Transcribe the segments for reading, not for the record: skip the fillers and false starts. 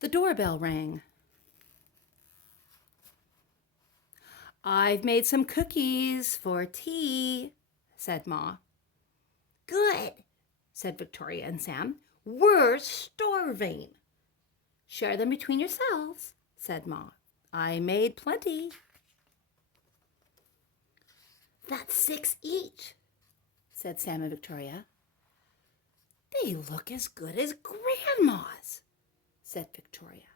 The doorbell rang. "I've made some cookies for tea," said Ma. "Good," said Victoria and Sam. "We're starving." "Share them between yourselves," said Ma. "I made plenty." "That's 6 each," said Sam and Victoria. "They look as good as Grandma's," said Victoria.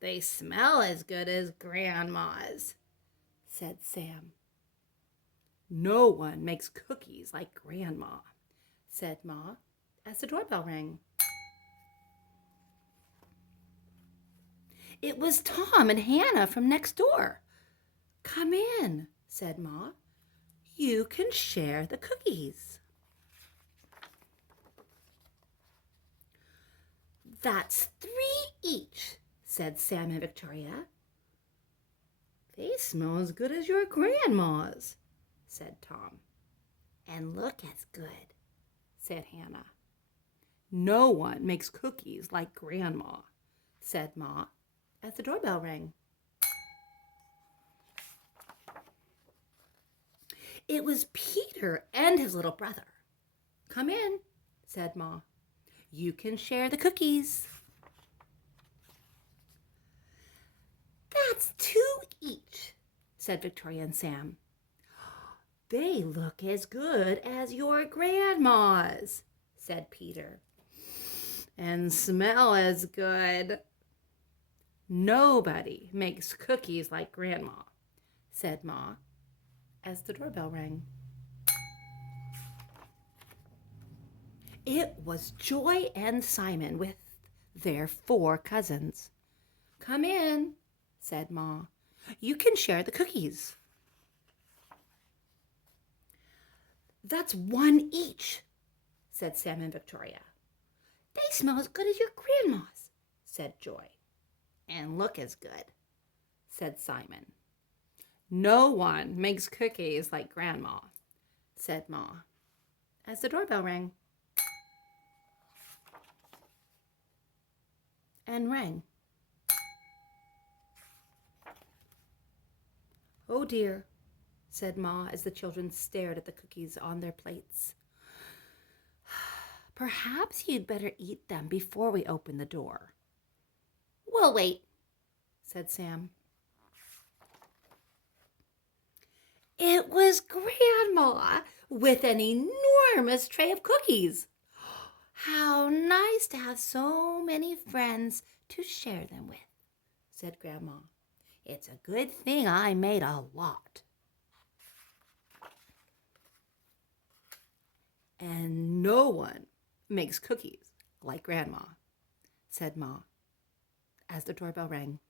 "They smell as good as Grandma's," said Sam. "No one makes cookies like Grandma," said Ma as the doorbell rang. It was Tom and Hannah from next door. "Come in," said Ma. "You can share the cookies." "That's 3 each," said Sam and Victoria. "They smell as good as your Grandma's," said Tom. "And look as good," said Hannah. "No one makes cookies like Grandma," said Ma as the doorbell rang. It was Peter and his little brother. "Come in," said Ma. "You can share the cookies." "That's 2 each," said Victoria and Sam. "They look as good as your Grandma's," said Peter. "And smell as good." "Nobody makes cookies like Grandma," said Ma as the doorbell rang. It was Joy and Simon with their 4 cousins. "Come in," said Ma. "You can share the cookies." "That's 1 each," said Sam and Victoria. "They smell as good as your Grandma's," said Joy. "And look as good," said Simon. "No one makes cookies like Grandma," said Ma as the doorbell rang. And rang. "Oh dear," said Ma as the children stared at the cookies on their plates. "Perhaps you'd better eat them before we open the door." "We'll wait," said Sam. It was Grandma with an enormous tray of cookies. "How nice to have so many friends to share them with," said Grandma. "It's a good thing I made a lot." "And no one makes cookies like Grandma," said Ma as the doorbell rang.